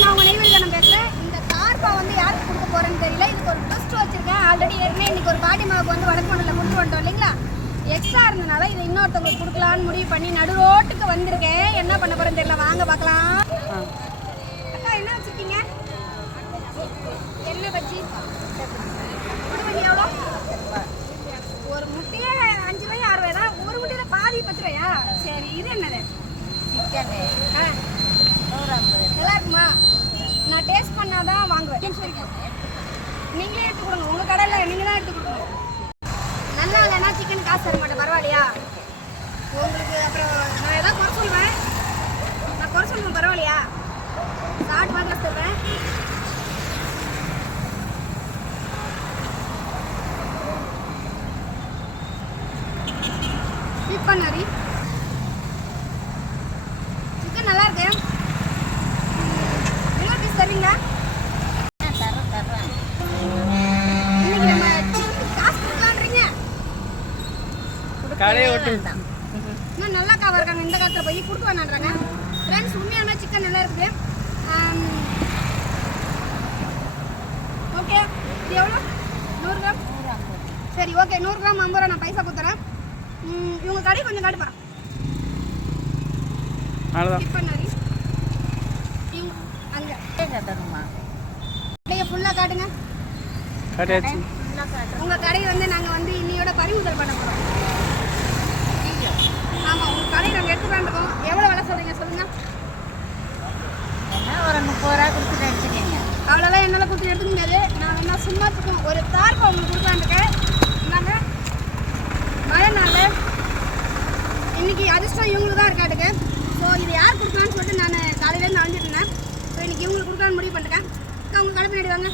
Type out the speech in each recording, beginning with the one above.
நான் உங்க நெய்வேலிக்கான பேசுறேன். இந்த தார்பா வந்து யாருக்கு கொடுக்க போறேன்னு தெரியல. இதுக்கு ஒரு ட்விஸ்ட் வச்சிருக்கேன். ஆல்ரெடி ஏற்கனவே இன்னைக்கு ஒரு பாட்டி மாவுக்கு வந்து வடக்கொண்டல கொடுத்து வந்துட்டோம் இல்லைங்களா? எக்ஸ்ட்ரா இருந்தனால இதை இன்னொருத்தவங்களுக்கு கொடுக்கலான்னு முடிவு பண்ணி நடு ரோட்டுக்கு வந்திருக்கேன். என்ன பண்ண போறேன்னு தெரியல. வாங்க பார்க்கலாம். அக்கா என்ன வச்சிருக்கீங்க? என்ன பஜ்ஜி? பஜ்ஜி எவ்வளோ? ஒரு முட்டையே 5 ரூபாய் 6 ரூபாய் தான். ஒரு முட்டையில பாதி 10 ரூபாயா? சரி, இது என்னது? சிக்கனு. நல்லா இருக்குமா? நான் டேஸ்ட் பண்ணாதான் வாங்குவேன். நீங்களே எடுத்து கொடுங்க. உங்க கடையில் நீங்க தான் எடுத்து கொடுக்கணும். நல்லா இல்லைன்னா சிக்கன் காசு தர மாட்டேன். பரவாயில்லையா? உங்களுக்கு அப்புறம் நான் ஏதாவது குறை சொல்லுவேன். நான் குறை சொல்லுவேன். பரவாயில்லையா? சாட் வாங்க தருவேன். பண்ணாரி சிக்கன் நல்லா இருக்கு. என்ன பீஸ் தரீங்களா? இன்னைக்கு நம்ம காசு கொடுக்கலான்றீங்க. இன்னும் நல்லா காவா இருக்காங்க இந்த காலத்தில் போய் கொடுக்க வேணான்றாங்க. ஃப்ரெண்ட்ஸ் உண்மையான சிக்கன் நல்லா இருக்குது. ஓகே, இது எவ்வளோ? 100 கிராம். சரி, ஓகே, 100 கிராம் 50 ரூபா. நான் பைசா கொடுத்துறேன். இவங்க கடை கொஞ்சம் காட்டுப்பா. அங்கே ஃபுல்லாக காட்டுங்க. உங்கள் கடை வந்து நாங்கள் வந்து இன்னையோட பறிமுதல் பண்ண போகிறோம். ஆமாம், உங்கள் கடை நாங்கள் எடுத்துக்கலாம் இருக்கோம். எவ்வளோ விலை சொல்கிறீங்க சொல்லுங்கள். ஒரு 30 ரூபா கொடுத்துட்டு எடுத்துக்கீங்க. அவ்வளோதான் என்னால் கொடுத்து எடுத்துக்க முடியாது. நான் என்ன சும்மா இருக்கும் ஒரு தார்பா உங்களுக்கு கொடுக்கலான்னு இருக்கேன். இந்தாங்க, மழை நாள் இன்னைக்கு அதிர்ஷ்டம் இவங்களுக்கு தான் இருக்காட்டுங்க. ஸோ இது யார் கொடுக்கலான்னு சொல்லிட்டு நான் காலையிலேருந்து அழிஞ்சிட்டு இருந்தேன். ஸோ இன்னைக்கு இவங்களுக்கு கொடுக்கலான்னு முடிவு பண்ணிட்டேன். அக்கா உங்கள் கடை பின்னாடி வாங்க.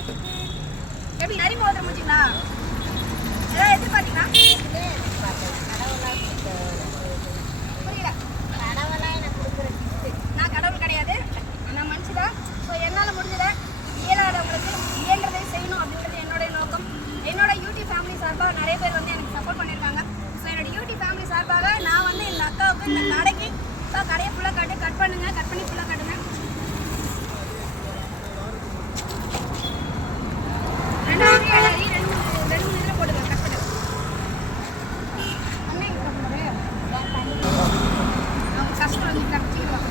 எப்படி நரி மோதிரம் முடிச்சிங்களா? ஏதாவது எதிர்பார்த்தீங்களா? புரியல. கடவுளாக எனக்கு கொடுக்குற கிஃப்ட். நான் கடவுள் கிடையாது, நான் மனுஷதான். ஸோ என்னால் முடிஞ்சதை இயலாதவங்களுக்கு இயன்றதை செய்யணும் அப்படின்றது என்னுடைய நோக்கம். என்னோட யூடியூப் ஃபேமிலி சார்பாக நிறைய பேர் வந்து எனக்கு சப்போர்ட் பண்ணியிருக்காங்க. ஸோ என்னோட யூடியூப் ஃபேமிலி சார்பாக நான் வந்து இந்த அக்காவுக்கு இந்த கடைக்கு கடையை ஃபுல்லாக காட்டு, கட் பண்ணுங்க, கட் பண்ணி ஃபுல்லாக காட்டுங்க. 2 இதில் போடுங்க, கட் பண்ணுங்க. அவங்க கஷ்டம் வந்து கட்டிடுவாங்க.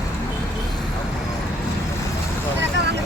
அக்கா வாங்க.